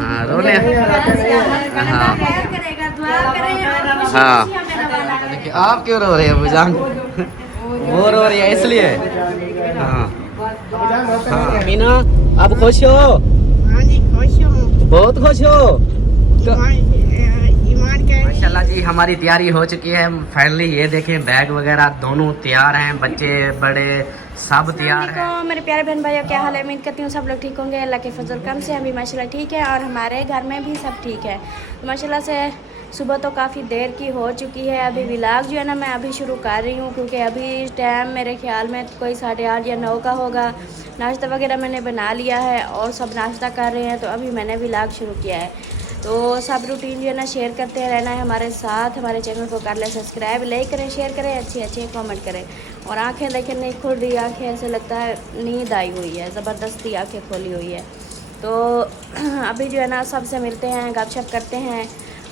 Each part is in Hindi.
हाँ रोने हाँ देखिए आप क्यों रो रहे हैं अबूजान? वो रो रही है इसलिए। हाँ हाँ मीना आप खुश हो? हाँ जी खुश हूँ। बहुत खुश हो? ईमान कह माशाल्लाह जी हमारी तैयारी हो चुकी है फाइनली। ये देखें बैग वगैरह दोनों तैयार हैं, बच्चे बड़े सब तैयार हैं। मेरे प्यारे बहन भाइयों क्या हाल है? उम्मीद करती हूँ सब लोग ठीक होंगे। अल्लाह के फजल करम से हम भी माशाल्लाह ठीक है और हमारे घर में भी सब ठीक है। तो माशाल्लाह से सुबह तो काफ़ी देर की हो चुकी है। अभी व्लॉग जो है ना मैं अभी शुरू कर रही हूँ क्योंकि अभी टाइम मेरे ख्याल में कोई 8:30 या 9 का होगा। नाश्ता वगैरह मैंने बना लिया है और सब नाश्ता कर रहे हैं, तो अभी मैंने व्लॉग शुरू किया है। तो सब रूटीन जो है ना शेयर करते रहना है हमारे साथ। हमारे चैनल को कर लें सब्सक्राइब, लाइक करें, शेयर करें, अच्छे कमेंट करें। और आंखें देखें नहीं खुल रही, आंखें ऐसे लगता है नींद आई हुई है, ज़बरदस्ती आंखें खोली हुई है। तो अभी जो है ना सबसे मिलते हैं, गपशप करते हैं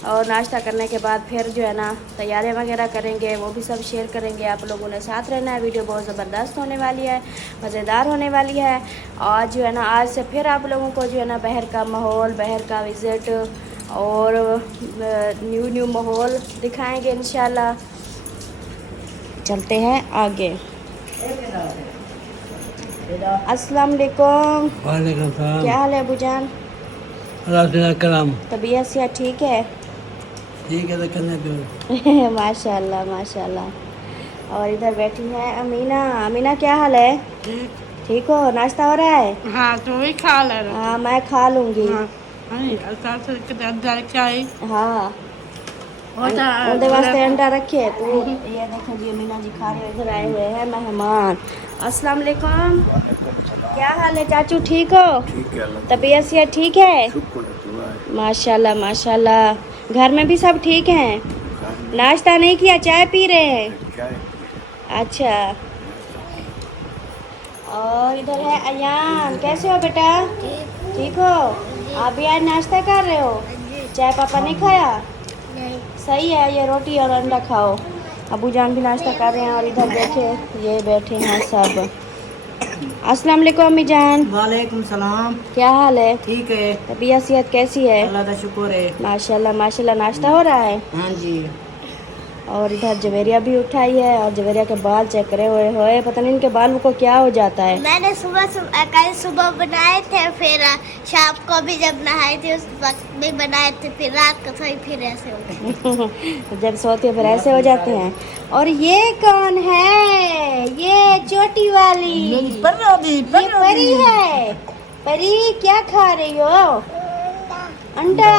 और नाश्ता करने के बाद फिर जो है ना तैयारियां वगैरह करेंगे, वो भी सब शेयर करेंगे। आप लोगों ने साथ रहना है, वीडियो बहुत ज़बरदस्त होने वाली है, मज़ेदार होने वाली है। आज जो है ना आज से फिर आप लोगों को जो है ना बाहर का माहौल, बाहर का विज़िट और न्यू माहौल दिखाएंगे इंशाल्लाह। चलते हैं आगे। अस्सलाम वालेकुम। वालेकुम सलाम। क्या हाल है अबूजान? कलाम तबीयत से ठीक है? ठीक है तो करने दो। माशाल्लाह माशाल्लाह। और इधर बैठी है अमीना। अमीना क्या हाल है? ठीक हो? नाश्ता हो रहा है? हाँ तो भी खा ले। हाँ मैं खा लूँगी। हाँ उनके वास्ते अंडा रखे। तो ये देखो जी अमीना जी खा रहे, इधर आए हुए हैं मेहमान। अस्सलाम वालेकुम। क्या हाल है चाचू, ठीक हो? तबीयत से ठीक है? माशाल्लाह माशाल्लाह। घर में भी सब ठीक हैं? नाश्ता नहीं किया, चाय पी रहे हैं? अच्छा। और इधर है अयान। कैसे हो बेटा? ठीक हो? आप भी आज नाश्ता कर रहे हो? चाय पापा नहीं खाया? सही है, ये रोटी और अंडा खाओ। अबू जान भी नाश्ता कर रहे हैं और इधर ये बैठे हैं सब। अस्सलाम वालेकुम अम्मी जान। वालेकुम सलाम। क्या हाल है? ठीक है। तबीयत सेहत कैसी है? अल्लाह का शुक्र है। माशाल्लाह माशाल्लाह। नाश्ता हो रहा है? हाँ जी। और इधर जवेरिया भी उठाई है और जवेरिया के बाल चेक करे हुए होए, पता नहीं इनके बालों को क्या हो जाता है। मैंने कल सुबह बनाए थे, फिर शाम को भी जब नहाई थी उस वक्त भी बनाए थे, फिर रात को सोई फिर ऐसे हो गए। जब सोते फिर ऐसे हो जाते हैं। और ये कौन है? ये चोटी वाली ये परी है। परी क्या खा रही हो? अंडा।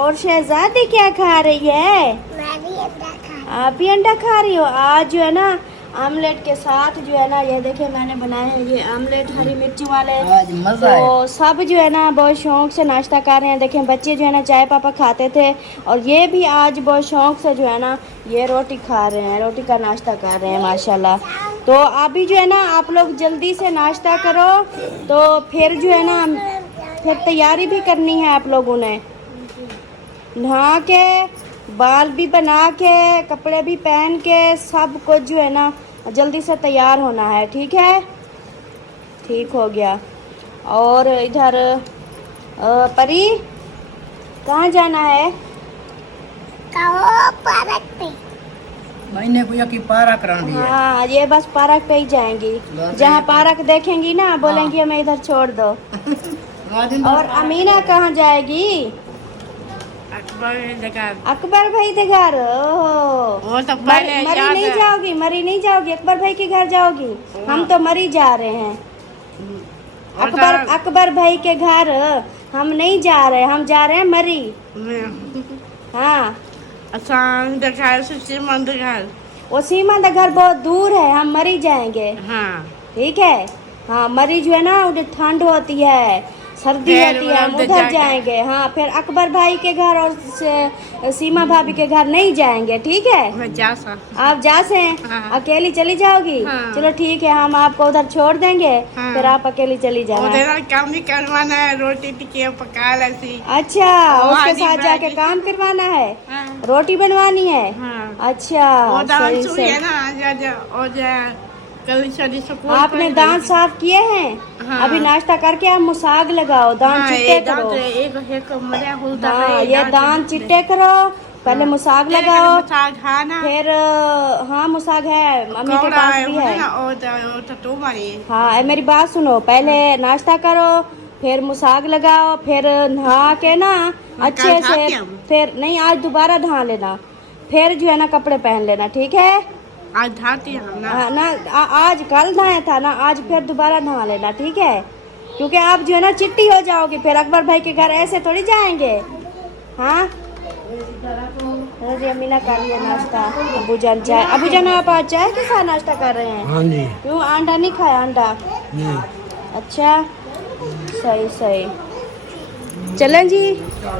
और शहजादी क्या खा रही है? मैं भी अंडा खा। आप भी अंडा खा रही हो? आज जो है ना आमलेट के साथ जो है ना ये देखिए मैंने बनाए हैं ये आमलेट हरी मिर्ची वाले। आज मजा है। तो सब जो है ना बहुत शौक से नाश्ता कर रहे हैं। देखें बच्चे जो है ना चाय पापा खाते थे और ये भी आज बहुत शौक से जो है ना ये रोटी खा रहे हैं, रोटी का नाश्ता कर रहे हैं माशाल्लाह। तो अभी जो है ना आप लोग जल्दी से नाश्ता करो, तो फिर जो है ना फिर तैयारी भी करनी है आप लोगों ने। नहा के, बाल भी बना के, कपड़े भी पहन के, सब कुछ जो है ना जल्दी से तैयार होना है। ठीक है? ठीक हो गया। और इधर परी कहाँ जाना है? पार्क पे। मैंने पूछा कि पारा करा दिया। हाँ ये बस पार्क पे ही जाएंगी। जहाँ पार्क देखेंगी ना बोलेंगी हमें इधर छोड़ दो। और अमीना कहाँ जाएगी? अकबर भाई के घर। वो तो मरी नहीं जाओगी? मरी नहीं जाओगी? अकबर भाई के घर जाओगी? हम तो मरी जा रहे हैं। अकबर भाई के घर हम नहीं जा रहे, हम जा रहे हैं मरी। हाँ वो सीमा का घर बहुत दूर है, हम मरी जाएंगे। हाँ ठीक है? हाँ मरी जो है ना उधर ठंड होती है, सर्दी होती है, हम उधर जाएंगे। हाँ फिर अकबर भाई के घर और सीमा भाभी के घर नहीं जाएंगे। ठीक है? आप जा से हाँ। अकेली चली जाओगी? हाँ। चलो ठीक है, हम आपको उधर छोड़ देंगे। हाँ। फिर आप अकेली चली जाना। काम भी करवाना है, रोटी टिकी पका ली। अच्छा उसके हाजी साथ जाके बाजी। काम करवाना है, हाँ। रोटी बनवानी है। हाँ। अच्छा वो दाल सही चूड़ी से। है ना, कल शनि स्कूल आपने दांत साफ किए हैं? हाँ। अभी नाश्ता करके आप मुसाग लगाओ, दांत चिट्टे करो। एक मरिया हुलता हाँ, ये दांत चिट्टे करो, पहले मुसाग लगाओ, खाना फिर हाँ मुसाग है, मम्मी के पास भी है। हाँ, मेरी बात सुनो, पहले नाश्ता करो, फिर मुसाग लगाओ, फिर नहा के ना अच्छे से, फिर नहीं आज दोबारा नहा लेना, फिर जो है ना कपड़े पहन लेना, ठीक है? आज धाती हम ना हाँ ना, आज कल नहाया था ना, आज फिर दोबारा नहा लेना, ठीक है? क्योंकि आप जो है ना चिट्टी हो जाओगे, फिर अकबर भाई के घर ऐसे थोड़ी जाएंगे। हाँ, अमीना कर लिया नाश्ता, अबू जान चाय, अबू जान आप आज चाय के साथ नाश्ता कर रहे हैं? हाँ जी। क्यों अंडा नहीं खाया? अंडा अच्छा, सही सही। चलें जी,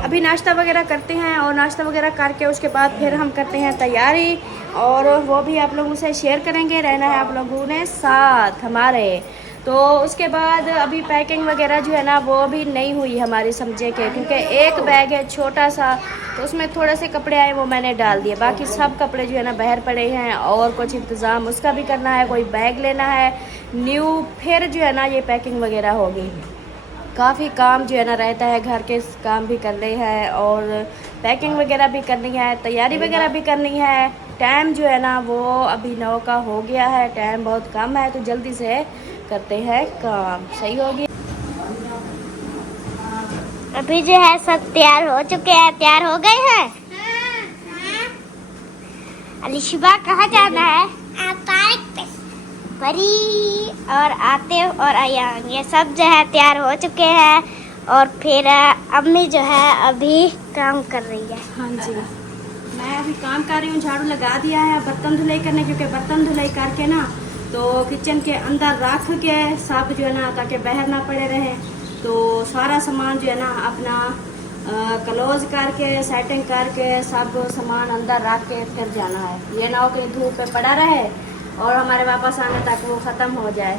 अभी नाश्ता वगैरह करते हैं, और नाश्ता वगैरह करके उसके बाद फिर हम करते हैं तैयारी, और वो भी आप लोगों से शेयर करेंगे, रहना है आप लोगों ने साथ हमारे। तो उसके बाद अभी पैकिंग वगैरह जो है ना वो भी नहीं हुई हमारी, समझे के, क्योंकि एक बैग है छोटा सा, तो उसमें थोड़े से कपड़े आए वो मैंने डाल दिए, बाकी सब कपड़े जो है ना बाहर पड़े हैं, और कुछ इंतज़ाम उसका भी करना है, कोई बैग लेना है न्यू, फिर जो है ना ये पैकिंग वगैरह होगी। काफ़ी काम जो है ना रहता है, घर के काम भी करने हैं, और पैकिंग वगैरह भी करनी है, तैयारी वगैरह भी करनी है। टाइम जो है ना वो अभी 9 का हो गया है, टाइम बहुत कम है, तो जल्दी से करते हैं काम। सही होगी। अभी जो है सब तैयार हो चुके हैं, तैयार हो गए हैं। अलिशबा कहाँ जाना है? पार्क पे। परी और आतिफ और अयान ये सब जो है तैयार हो चुके हैं, और फिर अम्मी जो है अभी काम कर रही है। हाँ जी, मैं अभी काम कर रही हूँ, झाड़ू लगा दिया है, बर्तन धुलाई करने, क्योंकि बर्तन धुलाई करके ना तो किचन के अंदर रख के सब जो है ना, ताकि बाहर ना पड़े रहे, तो सारा सामान जो है ना अपना क्लोज करके सेटिंग करके सब सामान अंदर रख के फिर जाना है। ये ना हो कहीं धूप पे पड़ा रहे और हमारे वापस आने तक वो ख़त्म हो जाए।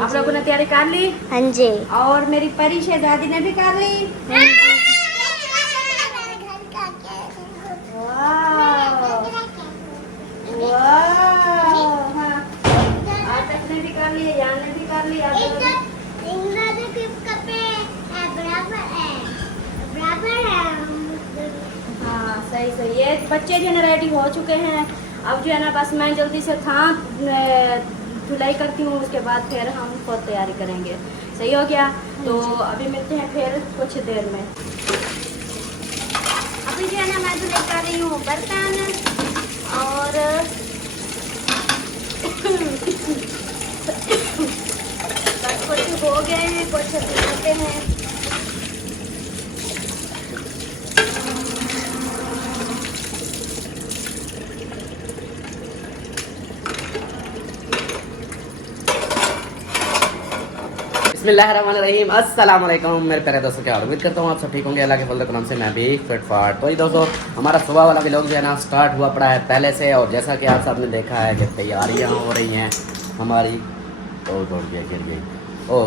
आप लोगों ने तैयारी कर ली? हाँ जी। और मेरी परी शहजादी ने भी कर ली? हाँ जी। आतिफ ने भी कर ली, यान ने भी कर ली, हाँ सही सही। ये बच्चे जो है रेडी हो चुके हैं, अब जो है ना बस मैं जल्दी से धुलाई करती हूँ, उसके बाद फिर हम खुद तैयारी करेंगे। सही हो गया? तो अभी मिलते हैं फिर कुछ देर में। अभी जो है ना मैं धुलाई कर रही हूँ बर्तन, और कुछ हो गए हैं, कुछ बनाते हैं। बिस्मिल्लाहिर्रहमानिर्रहीम, अस्सलाम वालेकुम मेरे प्यारे दोस्तों, क्या हाल? उम्मीद करता हूँ आप सब ठीक होंगे। अल्लाह के फजल के नाम से मैं भी फिट फाट। तो ये दोस्तों हमारा सुबह वाला व्लॉग जो है ना स्टार्ट हुआ पड़ा है पहले से, और जैसा कि आप सब ने देखा है कि तैयारियाँ हो रही हैं हमारी। ओ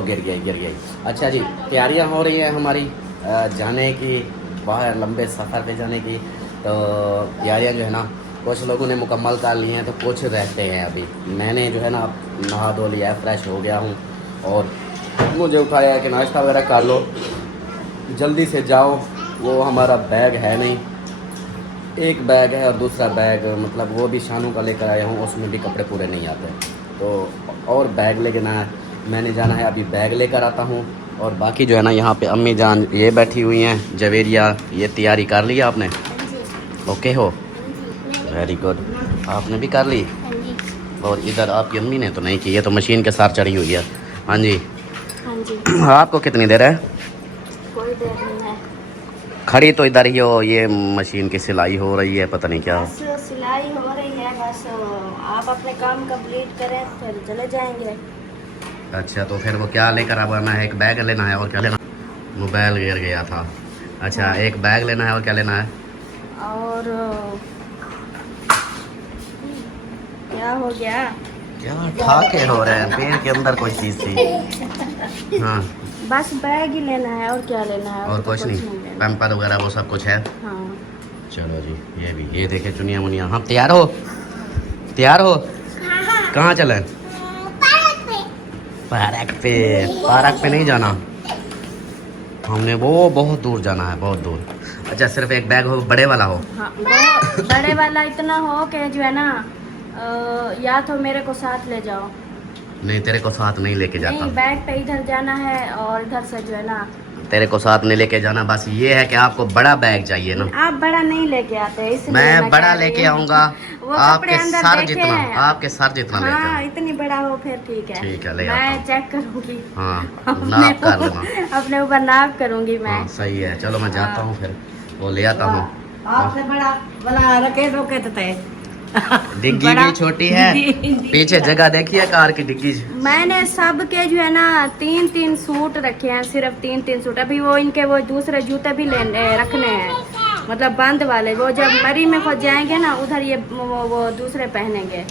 गिर गई। अच्छा जी, तैयारियाँ हो रही हैं हमारी जाने की, बाहर लंबे सफ़र पे जाने की। तो तैयारियाँ जो है ना कुछ लोगों ने मुकम्मल कर ली हैं, तो कुछ रहते हैं अभी। मैंने जो है ना नहा धो लिया है, फ्रेश हो गया हूँ, और मुझे उठाया कि नाश्ता वगैरह कर लो, जल्दी से जाओ। वो हमारा बैग है नहीं, एक बैग है, और दूसरा बैग मतलब वो भी शानू का लेकर आया हूँ, उसमें भी कपड़े पूरे नहीं आते, तो और बैग लेकर ना मैंने जाना है, अभी बैग लेकर आता हूँ। और बाकी जो है ना यहाँ पे अम्मी जान ये बैठी हुई हैं, जवेरिया, ये तैयारी कर ली आपने? ओके हो, वेरी गुड। आपने भी कर ली? और इधर आपकी अम्मी ने तो नहीं की, ये तो मशीन के साथ चढ़ी हुई है। हाँ जी। हाँ जी। आपको कितनी देर है? कोई देर नहीं है, खड़ी तो इधर ही हो, ये मशीन की सिलाई हो रही है, पता नहीं क्या। बस सिलाई हो रही है, बस आप अपने काम कंप्लीट करें फिर चले जाएंगे। अच्छा, तो फिर वो क्या लेकर आना है? एक बैग लेना है, और क्या लेना? मोबाइल गिर गया था। अच्छा, एक बैग लेना है, और क्या लेना है? और क्या हो गया? क्या ठाके हो रहे हैं? पेड़ के अंदर कोई चीज़ थी। हाँ, बस बैग ही लेना है, और क्या लेना है? और तो कुछ नहीं? लेना। पैम्पर वगैरह वो सब कुछ है? हाँ। चलो जी, ये भी, ये देखे चुनिया मुनिया। हाँ, तैयार हो? तैयार हो? कहाँ चलें? पार्क पे नहीं जाना, हमने वो बहुत दूर जाना है, बहुत दूर। अच्छा सिर्फ एक बैग हो, बड़े वाला हो। हाँ, वो बड़े वाला इतना हो कि जो है ना या तो मेरे को साथ ले जाओ। नहीं तेरे को साथ नहीं लेके जाता। नहीं, बैग पे इधर जाना है और इधर से जो है ना तेरे को साथ नहीं लेके जाना, बस ये है कि आपको बड़ा बैग चाहिए ना। आप बड़ा नहीं लेके आते, इसलिए मैं बड़ा कह रही लेके हूँ। आऊंगा, वो आपके कपड़े अंदर सर देखे जितना, हैं। आपके सर जितना लेके हाँ आऊं। इतनी बड़ा हो फिर ठीक है। ठीक है, ले आता मैं हूँ। चेक करूंगी। हाँ अपने नाप कर ऊपर- लेना। अपने ऊपर नाप करूंगी मैं। हाँ सही है, चलो मैं जाता हूँ फिर वो ले आता हूँ। आपसे बड़ा बना रखे रोके थे। डिग्गी बड़ा- भी छोटी है, पीछे जगह देखिए कार की डिग्गी। मैंने सब के जो है ना 3-3 सूट रखे हैं, सिर्फ 3-3 सूट। अभी वो इनके वो दूसरे जूते भी लेने रखने हैं, मतलब बंद वाले। वो जब मरी में खुद जाएंगे ना उधर ये वो दूसरे पहनेंगे।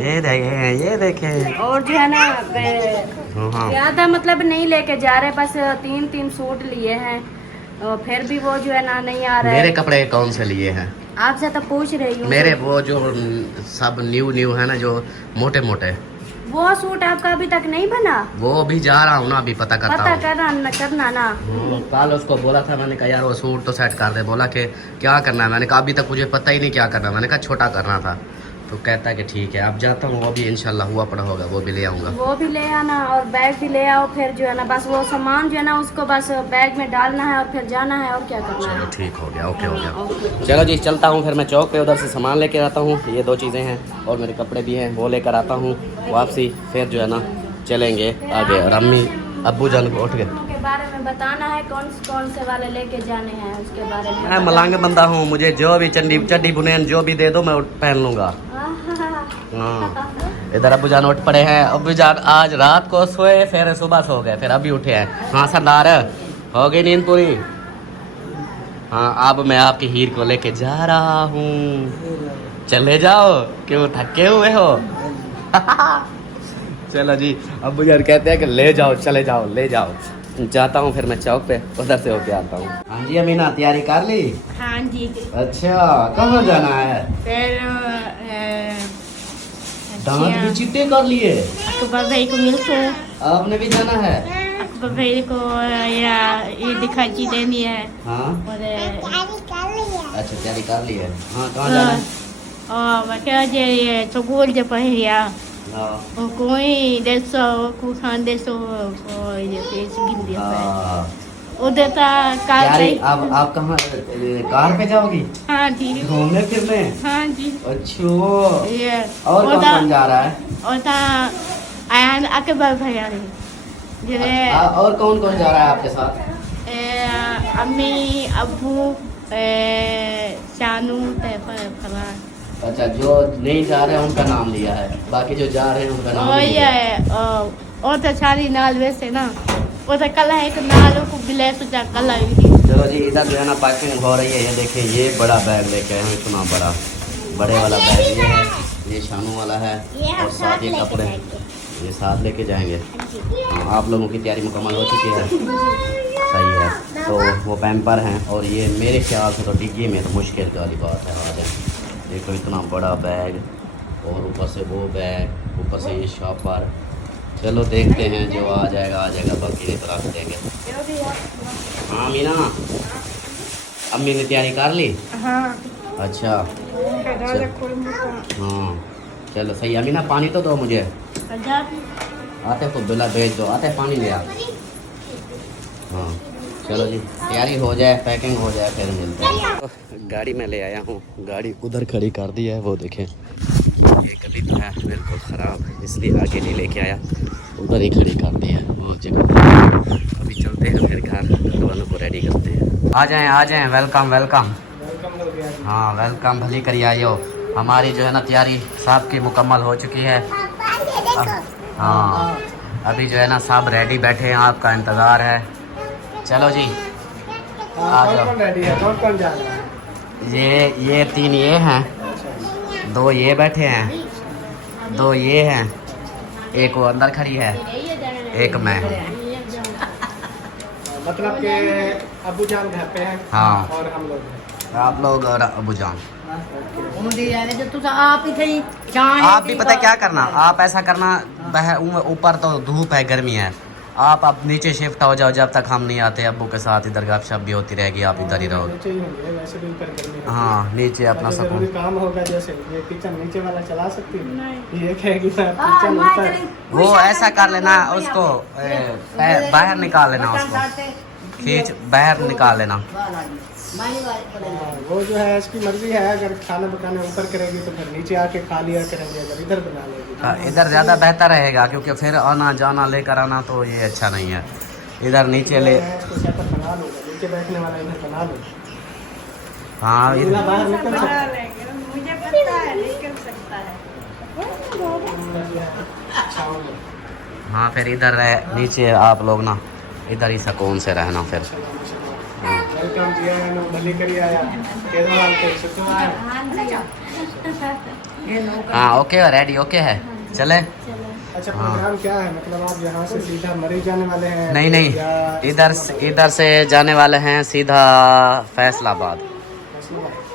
ये देखे। और जो है ना हाँ ज्यादा मतलब नहीं लेके जा रहे, बस 3-3 सूट लिए हैं। और फिर भी वो जो है ना नहीं आ रहा मेरे है। कपड़े कौन से लिए हैं? आपसे तो पूछ रही हूँ। मेरे वो जो सब न्यू है ना, जो मोटे मोटे, वो सूट आपका अभी तक नहीं बना? वो भी जा रहा हूँ ना, अभी पता करता पता हूँ। करना ना। कल उसको बोला था, मैंने कहा यार वो सूट तो सेट कर दे। बोला कि क्या करना है, मैंने कहा अभी तक मुझे पता ही नहीं क्या करना। मैंने कहा छोटा करना था, तो कहता है कि ठीक है अब जाता हूँ। वो भी इंशाल्लाह हुआ पड़ा होगा, वो भी ले आऊँगा। वो भी ले आना और बैग भी ले आओ। फिर जो है ना बस वो सामान जो है ना उसको बस बैग में डालना है और फिर जाना है, और क्या करना चलो है। ठीक हो गया, ओके हो गया। चलो जी चलता हूँ फिर मैं चौक पे, उधर से सामान लेके आता हूँ। ये 2 चीज़ें हैं और मेरे कपड़े भी हैं, वो लेकर आता हूँ वापसी। फिर जो है ना चलेंगे आगे। और अम्मी अब्बू जान को उठ गए। के बारे में बताना है, कौन से वाले लेके जाने हैं उसके बारे में। मैं मलांग बंदा हूँ, मुझे जो भी चड्डी बुनियान जो भी दे दो मैं पहन लूँगा। हाँ इधर अब्बू जान उठ पड़े हैं। अब्बू जान आज रात को सोए, फिर सुबह सो गए, फिर अभी उठे हैं। हाँ सरदार हो गई नींद पूरी? हाँ अब मैं आपकी हीर को लेके जा रहा हूँ। चले जाओ, क्यों थके हुए हो? चलो जी, अब्बू यार कहते हैं कि ले जाओ, चले जाओ, ले जाओ। जाता हूँ फिर मैं चौक पे, उधर से होके आता हूँ। हाँ जी अमीना तैयारी कर ली? हाँ जी। अच्छा कहाँ जाना है? फिर दांत भी चिट्टे कर लिए? अकबर भाई को मिलते हैं। आपने भी जाना है? अकबर भाई को ये दिखाई देनी है। हाँ और अच्छा तैयारी कर ली है। हाँ कहाँ जाना है? मैं क्या ये स्कूल जो पढ़िया हाँ कोई देसो को खान देसो और ये पेश गिन दिया हाँ। उधर था कार तैयारी पे। अब आप कहाँ कार पे जाओगी हाँ जी। घूमने फिरने? हाँ जी। अच्छा ये और कौन उधर- कौन जा रहा है? और था आयान अकबर भैया जिन्हें और कौन कौन जा रहा है आपके साथ? अम्मी अब्बू शानू फला अच्छा जो नहीं जा रहे हैं उनका नाम लिया है, बाकी जो जा रहे हैं उनका नाम और नहीं लिया है। ये और तो सारी नाल वैसे ना वो तो कल है एक नाल को बिले सोचा कल आई। चलो जी इधर जो है ना पैकिंग हो रही है। ये देखिए ये बड़ा बैग लेके आए हैं, इतना बड़े वाला बैग ये है, ये शानू वाला है और साथ ये कपड़े ये साथ लेके जाएंगे। हाँ, आप लोगों की तैयारी मुकम्मल हो चुकी है, सही है। तो वो पैम्पर हैं और ये मेरे ख्याल से तो डिग्गी में तो मुश्किल वाली बात है। आ जाए देखो इतना बड़ा बैग और ऊपर से वो बैग, ऊपर से ये शॉपर। चलो देखते हैं जो आ जाएगा, बाकी नहीं तो रख देंगे। हाँ मीना अम्मी ने तैयारी कर ली? हाँ अच्छा हाँ चलो सही। अमीना पानी तो दो मुझे, आते को बिला भेज दो, आते पानी ले आ। हाँ चलो जी तैयारी हो जाए, पैकिंग हो जाए, फिर मिलते हैं। तो गाड़ी में ले आया हूँ, गाड़ी उधर खड़ी कर दी है। वो देखें ये गली तो है बिल्कुल ख़राब, इसलिए आगे नहीं लेके आया, उधर ही खड़ी कर दी है वो जगह। अभी चलते हैं फिर घर, घर वालों को रेडी करते हैं। आ जाएं वेलकम वेलकम। हाँ वेलकम भली करिए आइयो। हमारी जो है ना तैयारी साहब की मुकम्मल हो चुकी है। हाँ अभी जो है ना सब रेडी बैठे हैं, आपका इंतज़ार है। चलो जी आ जाओ। कौन जा रहा है? ये 3 ये हैं, 2 ये बैठे हैं, 2 ये हैं, एक वो अंदर खड़ी है, एक मैं। मतलब के अबू जान घर पे हैं हाँ और हम लोग हैं। आप लोग और अबू जान। आप ही थे आप भी पता है क्या करना, आप ऐसा करना ऊपर तो धूप है, गर्मी है। आप अब नीचे शिफ्ट हो जाओ, जब तक हम नहीं आते अब्बू के साथ। इधर गपशप भी होती रहेगी, आप इधर ही रहोगे। नीचे ही होंगे, वैसे भी ऊपर गर्मी है। हाँ नीचे अपना जरूरी सुकून। काम होगा, जैसे ये किचन नीचे वाला चला सकती है, ये कहेगी मैं किचन ऊपर। वो ऐसा कर लेना उसको, बाहर निकाल लेना उसको, खींच बाहर निकाल लेना। वो जो है इसकी मर्जी है, अगर खाना पकाने ऊपर करेगी तो फिर नीचे आके खा लिया करेंगे, अगर इधर बना लेगी इधर ज़्यादा बेहतर रहेगा, क्योंकि फिर आना जाना लेकर आना तो ये अच्छा नहीं है। इधर नीचे ले, इसको सेटअप बना लो, नीचे बैठने वाला इधर बना लो। हाँ इधर बाहर निकल सकता है। मुझे पता है निकल सकता है। अच्छा होगा। हाँ फिर इधर रहे नीचे आप लोग ना, इधर ही सुकून से रहना फिर। वेलकम किया है ना, भली करी आया केदा हाल पे सुतो आया। हाँ ओके, रेडी ओके है, चले। अच्छा प्रोग्राम क्या है, मतलब आप यहाँ से सीधा मरी जाने वाले हैं? नहीं नहीं, या इधर से जाने वाले हैं सीधा फैसलाबाद।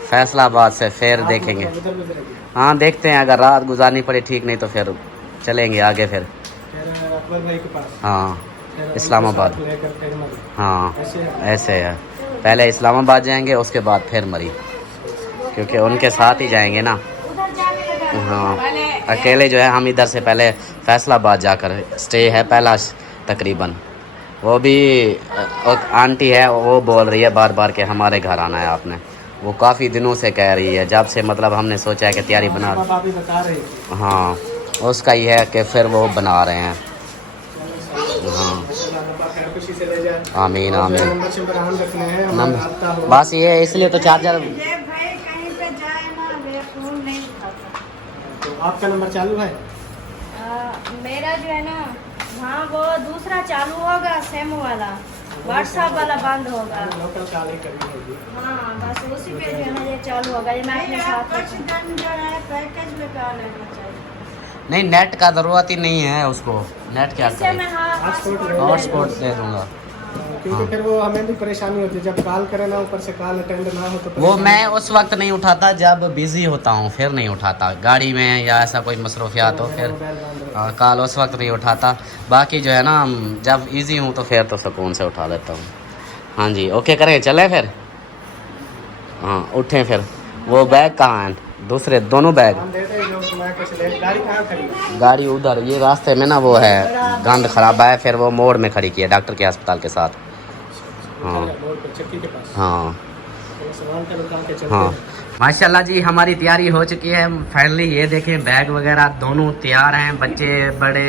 फैसलाबाद से फिर आप देखेंगे। मतलब उधर गुजरेगी। हाँ देखते हैं, अगर रात गुजारनी पड़े ठीक, नहीं तो फिर चलेंगे आगे फिर। फिर अकबर भाई के पास, हाँ फिर इस्लामाबाद। उनके साथ लेकर फिर मरी। हाँ ऐसे है। ऐसे है, पहले इस्लामाबाद जाएंगे, उसके बाद फिर मरी, क्योंकि उनके साथ ही जाएंगे ना। हाँ अकेले जो है हम इधर से पहले फैसलाबाद जाकर स्टे है पहला तकरीबन। वो भी एक आंटी है, वो बोल रही है बार बार के हमारे घर आना है आपने। वो काफ़ी दिनों से कह रही है, जब से मतलब हमने सोचा है कि तैयारी बना। पापा भी बता रही थी। हाँ उसका ही है कि फिर वो बना रहे हैं। हाँ खुशी से ले जाए। आमीन आमीन। नंबर से ध्यान रखने हैं, हमारा रास्ता हो। बस ये इसलिए तो चार्जर। भाई कहीं पे जाए ना, मेरा फोन नहीं उठाता। तो आपका नंबर चालू है? मेरा जो है ना, हाँ वो दूसरा चालू होगा, सेम वाला, व्हाट्सएप वाला बंद होगा। लोकल कॉल ही करनी होगी। हाँ बस उसी पे जो है ना ये चालू होगा, ये मैं अपने साथ पैकेज में क्या लेना चाहिए? नहीं नेट का ज़रूरत ही नहीं है उसको, नेट क्या इससे करें, मैं हाँ हॉटस्पॉट दे दूँगा। क्योंकि फिर वो हमें भी परेशानी होती है, जब कॉल करें ना ऊपर से कॉल अटेंड ना हो तो वो परेशानी मैं उस वक्त नहीं उठाता जब बिज़ी होता हूँ, फिर नहीं उठाता। गाड़ी में या ऐसा कोई मसरूफियात हो फिर मोबाइल बंद रहता है। कॉल उस वक्त नहीं उठाता। बाकी जो है ना जब इजी हूँ तो फिर तो सुकून से उठा लेता हूँ। हाँ जी ओके करें, चलें फिर। हाँ उठें फिर। वो बैग कहाँ हैं, दूसरे दोनों बैग? हम देते हैं जो मैं कुछ ले। गाड़ी कहाँ खड़ी है? गाड़ी उधर, ये रास्ते में ना वो है गंद खराब है, फिर वो मोड़ में खड़ी की है डॉक्टर के अस्पताल के साथ। हाँ रोड पे चक्की के पास। हाँ तो सामान का निकाल के चलते हाँ हैं। माशाल्लाह जी हमारी तैयारी हो चुकी है फाइनली। ये देखें बैग वगैरह दोनों तैयार हैं, बच्चे बड़े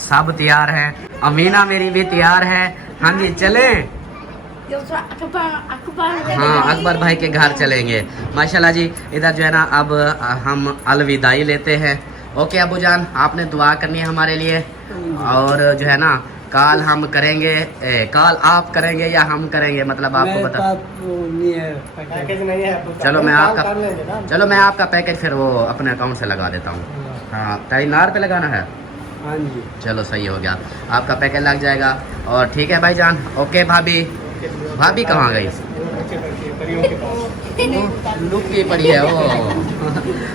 सब तैयार हैं, अमीना मेरी भी तैयार है। हाँ जी चलें। हाँ अकबर भाई के घर चलेंगे माशाल्लाह जी। इधर जो है ना अब हम अलविदाई लेते हैं। ओके अबू जान, आपने दुआ करनी है हमारे लिए, और जो है ना कॉल हम करेंगे, कॉल आप करेंगे या हम करेंगे, मतलब आपको बता। पैकेज नहीं है आपको। चलो मैं कॉल आपका कर लेंगे ना। चलो मैं आपका पैकेज फिर वो अपने अकाउंट से लगा देता हूँ। हाँ तैनार पे लगाना है। हाँ जी चलो सही हो गया, आपका पैकेज लग जाएगा। और ठीक है भाईजान। ओके भाभी, भाभी कहाँ गई? नीचे बैठी है, परियों के पास। लुकी पड़ी है वो।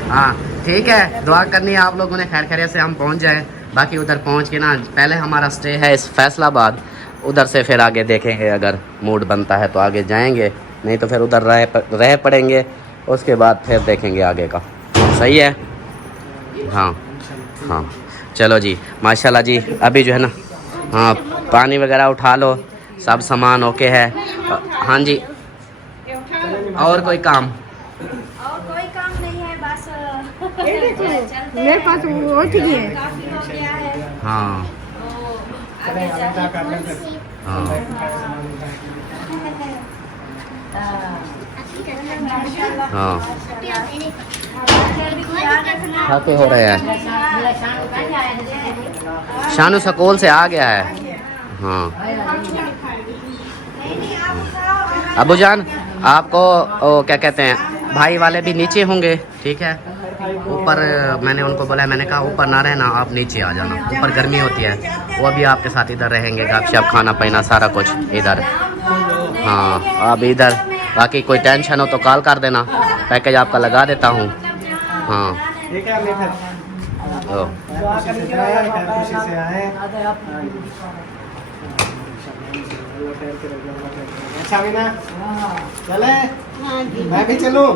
हाँ ठीक है, दुआ करनी है आप लोगों ने खैर खैरियत से हम पहुँच जाएं। बाकी उधर पहुँच के ना पहले हमारा स्टे है इस फैसलाबाद, उधर से फिर आगे देखेंगे, अगर मूड बनता है तो आगे जाएंगे, नहीं तो फिर उधर रह पड़ेंगे, उसके बाद फिर देखेंगे आगे का। सही है? हाँ हाँ चलो जी माशाल्लाह जी। अभी जो है ना हाँ पानी वगैरह उठा लो, सब सामान ओके है। हाँ जी और कोई काम? और कोई काम नहीं है, बस मेरे पास वो ठीक है। काफी हो गया है। हाँ तो चलें, आगे हम क्या कर लें फिर। हाँ हाँ खाते हो रहे हैं। शानू स्कूल से आ गया है। हाँ अबू जान आपको ओ, क्या कहते हैं, भाई वाले भी नीचे होंगे, ठीक है? ऊपर मैंने उनको बोला, मैंने कहा ऊपर ना रहना, आप नीचे आ जाना, ऊपर गर्मी होती है। वो भी आपके साथ इधर रहेंगे, गपशप खाना पीना सारा कुछ इधर। हाँ अब इधर बाकी कोई टेंशन हो तो कॉल कर देना, पैकेज आपका लगा देता हूँ। हाँ ठीक है, ओ, खुशी से आए, खैर खुशी से आए। अच्छा मीना, चले? मैं भी चलूं?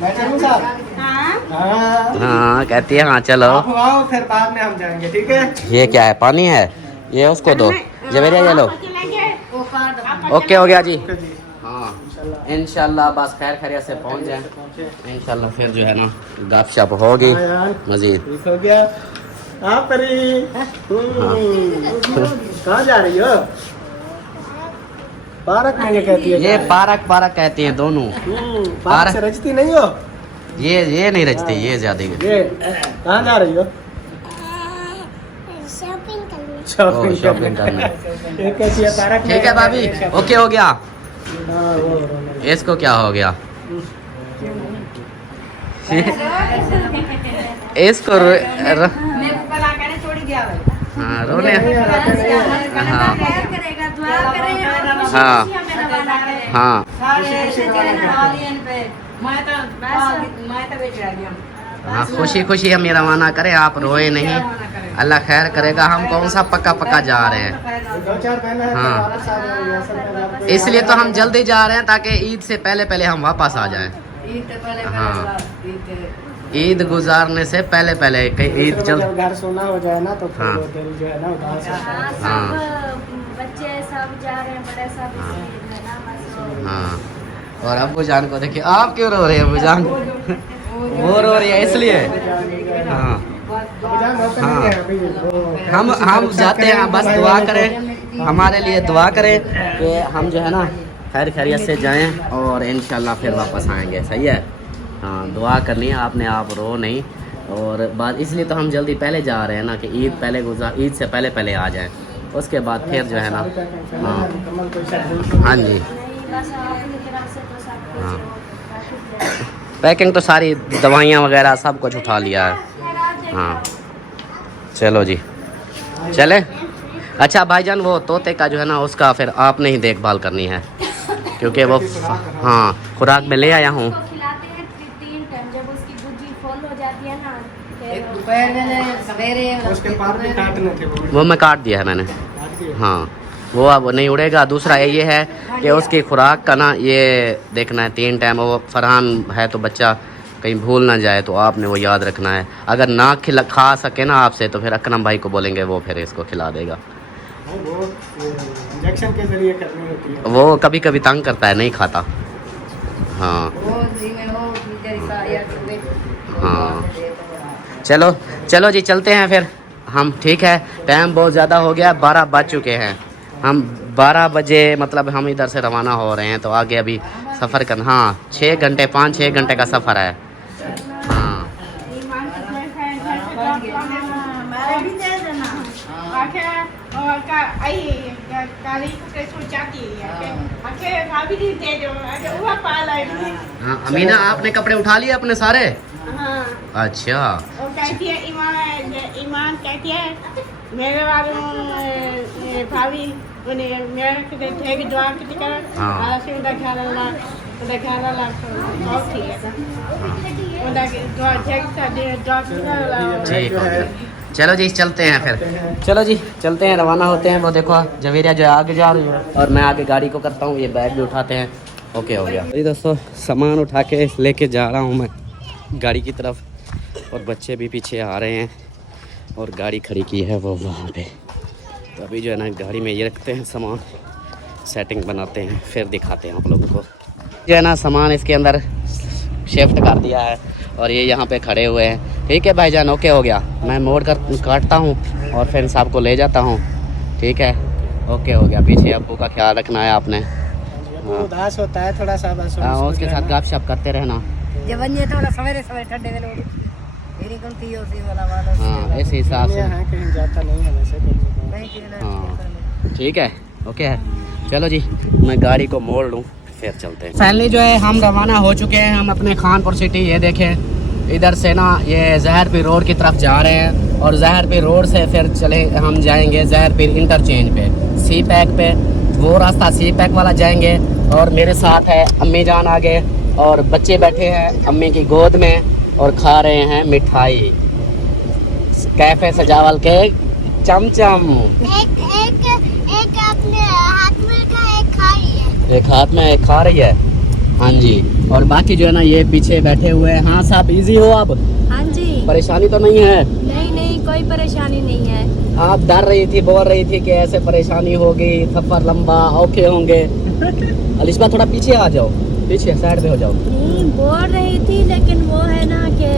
मैं चलूं साहब? हाँ। हाँ कहती है हाँ चलो। आप आओ फिर बाद में हम जाएंगे, ठीक है? ये क्या है, पानी है? ये उसको दो, जवेरिया ये लो। ओके हो गया जी। हाँ इंशाल्लाह बस खैर खैरियत से पहुँच जाए इंशाल्लाह, फिर जो है ना गपशप होगी मजीद। ठीक हो गया। आप परी कहाँ जा रही हो? पार्क में ये कहती है। ये पार्क पार्क कहती हैं दोनों। पार्क से रजती नहीं हो? ये नहीं रचती, ये ज्यादा। ये कहाँ जा रही हो? शॉपिंग करने। ये कहती है पार्क में। ठीक है भाभी, ओके हो गया। हाँ, वो इसको क्या हो गया? इसको हाँ रोने। हाँ हाँ हाँ खुशी खुशी हम ये रवाना करें, आप रोए नहीं, अल्लाह खैर करेगा। हम कौन सा पक्का पक्का जा रहे हैं। 2-4 महीने हैं, हाँ। वापस आ जाएंगे, असल में वापस इसलिए तो हम जल्दी जा रहे हैं ताकि ईद से पहले पहले हम वापस आ जाएं। हाँ ईद गुजारने से पहले पहले ईद जब जल्द। घर सोना हो जाए ना तो फिर हाँ। वो दिल जो है ना उदास होता है। हाँ। सब बच्चे सब जा रहे हैं, बड़े सब इसलिए जो है ना बस हाँ और अब्बू जान को देखिए, आप क्यों रो रहे हैं अब्बू जान? वो रो रही है इसलिए। हाँ जान होता नहीं है अभी वो। हम जाते हैं, बस दुआ करें हमारे लिए, दुआ करें कि हम जो है ना खैर खैरियत से जाएं और इंशाल्लाह फिर वापस आएंगे। सही है। हाँ दुआ करनी है आपने, आप रो नहीं। और बात इसलिए तो हम जल्दी पहले जा रहे हैं ना कि ईद पहले ईद से पहले पहले आ जाएं, उसके बाद फिर जो है ना। हाँ हाँ जी बस अपनी तरफ से तो सब कुछ हाँ। काफी पैकिंग तो सारी दवाइयाँ वगैरह सब कुछ उठा लिया है। हाँ चलो जी चले। अच्छा भाईजान वो तोते का जो है ना उसका फिर आपने ही देखभाल करनी है, क्योंकि वो हाँ खुराक में ले आया हूँ। खिलाते हैं 3 टाइम, जब उसकी गुज्जी फुल हो जाती है ना फिर उसके पार भी काटने थे वो मैं काट दिया है मैंने। काट दिए। हाँ वो अब नहीं उड़ेगा। दूसरा ये है कि उसकी खुराक का ना ये देखना है 3 टाइम। वो फरहान है तो बच्चा कहीं भूल ना जाए, तो आपने वो याद रखना है। अगर ना खा सके ना आपसे तो फिर अकरम भाई को बोलेंगे, वो फिर इसको खिला देगा। वो इंजेक्शन के जरिए करनी होती है। वो कभी कभी तंग करता है, नहीं खाता। हाँ हाँ चलो चलो जी चलते हैं फिर हम। ठीक है टाइम बहुत ज़्यादा हो गया, 12 बज चुके हैं। हम 12 बजे मतलब हम इधर से रवाना हो रहे हैं, तो आगे अभी सफ़र करना। हाँ 6 घंटे 5-6 घंटे का सफ़र है। हाँ हाँ अमीना आपने कपड़े उठा लिए अपने सारे? अच्छा वो कहती है ईमान कहती है मेरे वालों भाभी मेरे थे कि दुआ की कर हाँ। से उधर ख्याल अल्लाह बहुत ठीक है उधर दुआ ठीक हो गया। चलो जी चलते हैं फिर। चलो जी चलते हैं, रवाना होते हैं। वो देखो जवेरिया जो है आगे जा रही है और मैं आगे गाड़ी को करता हूँ, ये बैग भी उठाते हैं। ओके हो गया जी दोस्तों, सामान उठा के लेके जा रहा हूँ मैं गाड़ी की तरफ, और बच्चे भी पीछे आ रहे हैं और गाड़ी खड़ी की है वो वहाँ पे। तो अभी जो है ना गाड़ी में ये रखते हैं सामान, सेटिंग बनाते हैं, फिर दिखाते हैं आप लोगों को। जो है ना सामान इसके अंदर शिफ्ट कर दिया है और ये यहाँ पे खड़े हुए हैं। ठीक है भाईजान ओके हो गया, मैं मोड़ कर काटता हूँ और फिर साहब को ले जाता हूँ। ठीक है ओके हो गया। पीछे अब्बू का ख्याल रखना है आपने। वो उदास होता है थोड़ा सा, बस हाँ उसके साथ गपशप करते रहना। हाँ इस हिसाब से यहाँ कहीं जाता नहीं है वैसे। हाँ ठीक है ओके है। चलो जी मैं गाड़ी को मोड़ लूँ फिर चलते हैं। फाइनली जो है हम रवाना हो चुके हैं, हम अपने खानपुर सिटी। ये देखें इधर से ना ये जहरपीर रोड की तरफ जा रहे हैं और जहरपीर रोड से फिर चले हम जाएंगे जहरपीर इंटरचेंज पे, सी पैक पे। वो रास्ता सी पैक वाला जाएंगे और मेरे साथ है अम्मी जान आगे और बच्चे बैठे हैं अम्मी की गोद में और खा रहे हैं मिठाई। कैफे सजावल के चमचम। एक अपने हाथ में का एक खा रही है, एक हाथ में एक खा रही है। हाँ जी, और बाकी जो है ना ये पीछे बैठे हुए हैं। हाँ साहब, इजी हो अब? हाँ जी। परेशानी तो नहीं है? नहीं, कोई परेशानी नहीं है। आप डर रही थी, बोल रही थी कि ऐसे परेशानी होगी, सफर लंबा, औखे होंगे। अलिशबा थोड़ा पीछे आ जाओ, पीछे साइड पे हो जाओ। नहीं बोल रही थी, लेकिन वो है ना कि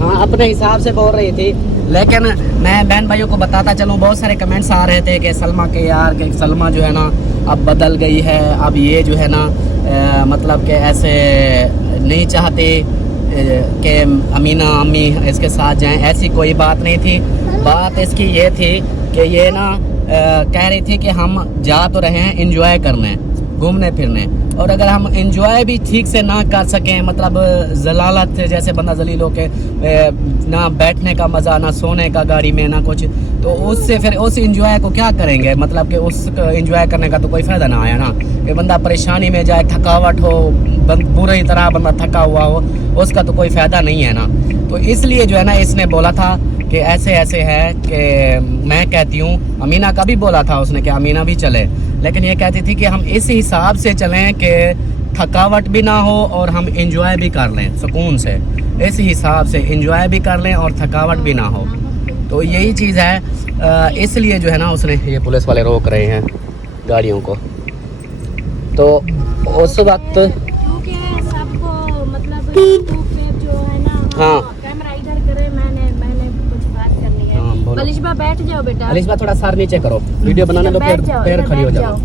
हाँ अपने हिसाब से बोल रही थी, लेकिन मैं बहन भाइयों को बताता चलूँ, बहुत सारे कमेंट्स आ रहे थे कि सलमा के यार कि सलमा जो है ना अब बदल गई है, अब ये जो है ना मतलब कि ऐसे नहीं चाहते कि अमीना अम्मी इसके साथ जाएं। ऐसी कोई बात नहीं थी। बात इसकी ये थी कि ये ना कह रही थी कि हम जा तो रहे हैं एंजॉय करने, घूमने फिरने, और अगर हम एंजॉय भी ठीक से ना कर सकें, मतलब जलालत जैसे बंदा जलील हो के ना बैठने का मज़ा, ना सोने का गाड़ी में, ना कुछ, तो उससे फिर उस एंजॉय को क्या करेंगे? मतलब कि उस एंजॉय करने का तो कोई फ़ायदा ना आया ना, कि बंदा परेशानी में जाए, थकावट हो, पूरी तरह बंदा थका हुआ हो, उसका तो कोई फ़ायदा नहीं है ना। तो इसलिए जो है ना इसने बोला था कि ऐसे ऐसे है कि मैं कहती हूँ, अमीना का भी बोला था उसने कि अमीना भी चले, लेकिन ये कहती थी कि हम इस हिसाब से चलें कि थकावट भी ना हो और हम एंजॉय भी कर लें सुकून से, इस हिसाब से एंजॉय भी कर लें और थकावट भी ना हो। तो यही चीज़ है, इसलिए जो है ना उसने, ये पुलिस वाले रोक रहे हैं गाड़ियों को। तो उस वक्त क्योंकि सबको मतलब यूट्यूब पे जो है ना, हाँ। कैमरा इधर करे, मैंने कुछ बात करनी है। हाँ, बोलो। अलिशबा बैठ जाओ बेटा। अलिशबा थोड़ा सर नीचे करो, वीडियो बनाने दो, बैठ जाओ, फिर इधर खड़ी हो बैठ जाओ,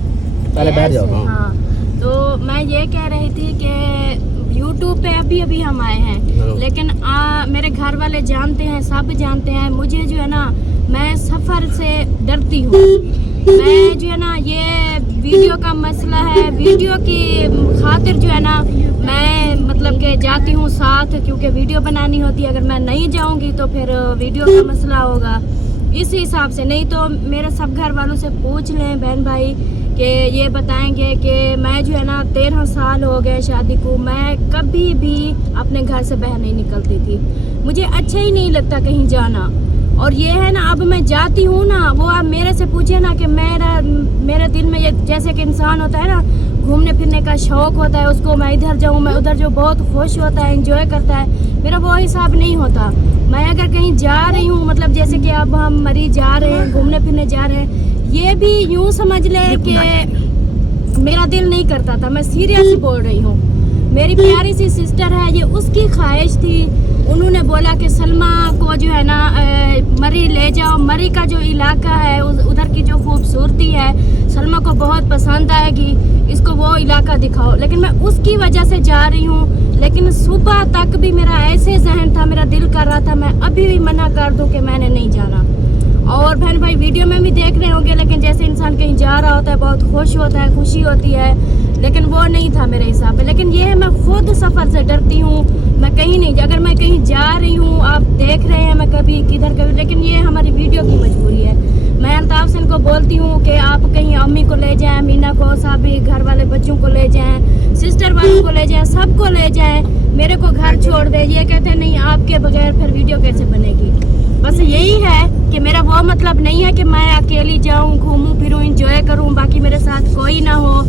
पहले बैठ जाओ। ऐसे, हाँ। तो मैं ये कह रही थी कि यूट्यूब पे अभी हम आए हैं, हाँ। लेकिन मेरे घर वाले जानते हैं, सब जानते हैं, मुझे जो है ना मैं सफ़र से डरती हूँ। मैं जो है ना ये वीडियो का मसला है, वीडियो की खातिर जो है ना मैं मतलब कि जाती हूँ साथ, क्योंकि वीडियो बनानी होती है। अगर मैं नहीं जाऊँगी तो फिर वीडियो का मसला होगा, इस हिसाब से। नहीं तो मेरे सब घर वालों से पूछ लें बहन भाई कि ये बताएंगे कि मैं जो है ना 13 साल हो गए शादी को, मैं कभी भी अपने घर से बाहर नहीं निकलती थी। मुझे अच्छा ही नहीं लगता कहीं जाना। और ये है ना, अब मैं जाती हूँ ना, वो आप मेरे से पूछे ना कि मेरे दिल में ये जैसे कि इंसान होता है ना, घूमने फिरने का शौक होता है उसको, मैं इधर जाऊँ मैं उधर जो बहुत खुश होता है, एंजॉय करता है, मेरा वो हिसाब नहीं होता। मैं अगर कहीं जा रही हूँ, मतलब जैसे कि अब हम मरी जा रहे हैं, घूमने फिरने जा रहे हैं, ये भी यूँ समझ ले कि मेरा दिल नहीं करता था। मैं सीरियसली बोल रही हूँ। मेरी प्यारी सी सिस्टर है, ये उसकी ख्वाहिश थी, उन्होंने बोला कि सलमा को जो है ना मरी ले जाओ, मरी का जो इलाका है उधर की जो खूबसूरती है सलमा को बहुत पसंद आएगी, इसको वो इलाका दिखाओ। लेकिन मैं उसकी वजह से जा रही हूँ, लेकिन सुबह तक भी मेरा ऐसे जहन था, मेरा दिल कर रहा था मैं अभी भी मना कर दूँ कि मैंने नहीं जाना। और बहन भाई वीडियो में भी देख रहे होंगे, लेकिन जैसे इंसान कहीं जा रहा होता है बहुत खुश होता है, खुशी होती है, लेकिन वो नहीं था मेरे हिसाब से। लेकिन ये है, मैं खुद सफ़र से डरती हूँ, मैं कहीं नहीं, अगर मैं कहीं जा रही हूँ, आप देख रहे हैं मैं कभी किधर कभी, लेकिन ये हमारी वीडियो की मजबूरी है। मैं अल्ताफ से इनको बोलती हूँ कि आप कहीं अम्मी को ले जाएं, मीना को, सभी घर वाले बच्चों को ले जाएं, सिस्टर वालों को ले जाएं, सबको ले जाएं, मेरे को घर छोड़ दे। ये कहते हैं नहीं आपके बगैर फिर वीडियो कैसे बनेगी। बस यही है कि मेरा वो मतलब नहीं है कि मैं अकेली जाऊँ, घूमूँ फिरूँ, इंजॉय करूँ, बाकी मेरे साथ कोई ना हो।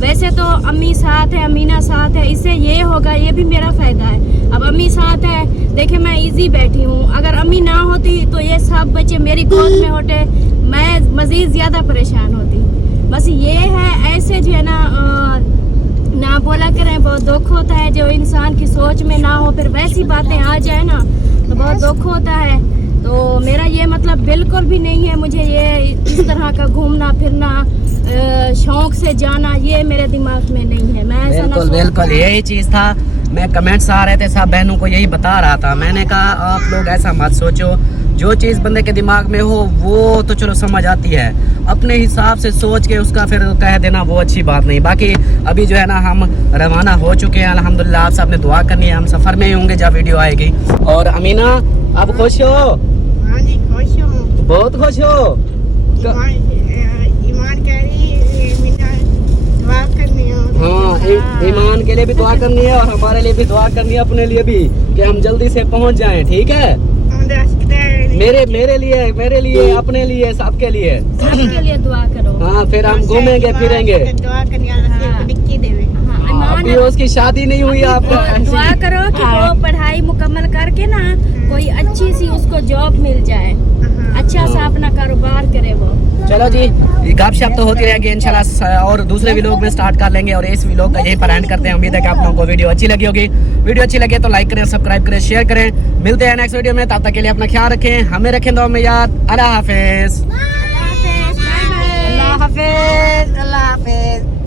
वैसे तो अम्मी साथ है, अमीना साथ है, इससे ये होगा, ये भी मेरा फ़ायदा है। अब अम्मी साथ है, देखिए मैं इजी बैठी हूँ, अगर अम्मी ना होती तो ये सब बच्चे मेरी गोद में होते, मैं मज़ीद ज़्यादा परेशान होती। बस ये है, ऐसे जो है ना बोला करें, बहुत दुख होता है जो इंसान की सोच में ना हो, फिर वैसी बातें आ जाए ना तो बहुत दुख होता है। तो मेरा ये मतलब बिल्कुल भी नहीं है, मुझे ये इस तरह का घूमना फिरना, शौक से जाना, ये मेरे दिमाग में नहीं है। मैं ऐसा ना बिल्कुल यही चीज़ था। मैं कमेंट्स आ रहे थे, सब बहनों को यही बता रहा था। मैंने कहा आप लोग ऐसा मत सोचो, जो चीज़ बंदे के दिमाग में हो वो तो चलो समझ आती है, अपने हिसाब से सोच के उसका फिर कह देना वो अच्छी बात नहीं। बाकी अभी जो है ना हम रवाना हो चुके हैं अल्हम्दुलिल्लाह। आप सबने दुआ करनी है, हम सफ़र में ही होंगे जब वीडियो आएगी। और अमीना आप खुश हो? हाँ जी खुश हूँ, बहुत खुश हो? ईमान कह रही मीना दुआ करनी हो। हाँ, ईमान के लिए भी दुआ करनी है और हमारे लिए भी दुआ करनी है, अपने लिए भी, कि हम जल्दी से पहुंच जाएं। ठीक है, मेरे लिए अपने लिए सबके लिए। सबके लिए दुआ करो। हाँ फिर हम घूमेंगे फिरेंगे। दुआ करने वाला डिक्की देवे। हाँ, अभी उसकी शादी नहीं हुई आपका। दुआ करो कि वो पढ़ाई मुकम्मल करके ना कोई अच्छी सी उसको जॉब मिल जाए, अच्छा सा अपना कारोबार करे वो। चलो जी, गपशप तो होती रहेगी इंशाल्लाह, और दूसरे व्लॉग में स्टार्ट कर लेंगे और इस व्लॉग का यहीं पर एंड करते हैं। उम्मीद है कि आप लोगों को वीडियो अच्छी लगी होगी। वीडियो अच्छी लगे तो लाइक करें, सब्सक्राइब करें, शेयर करें। मिलते हैं नेक्स्ट वीडियो में, तब तक के लिए अपना ख्याल रखें, हमें रखें दुआ में याद। अल्लाह हाफिज। अल्लाह हाफिज।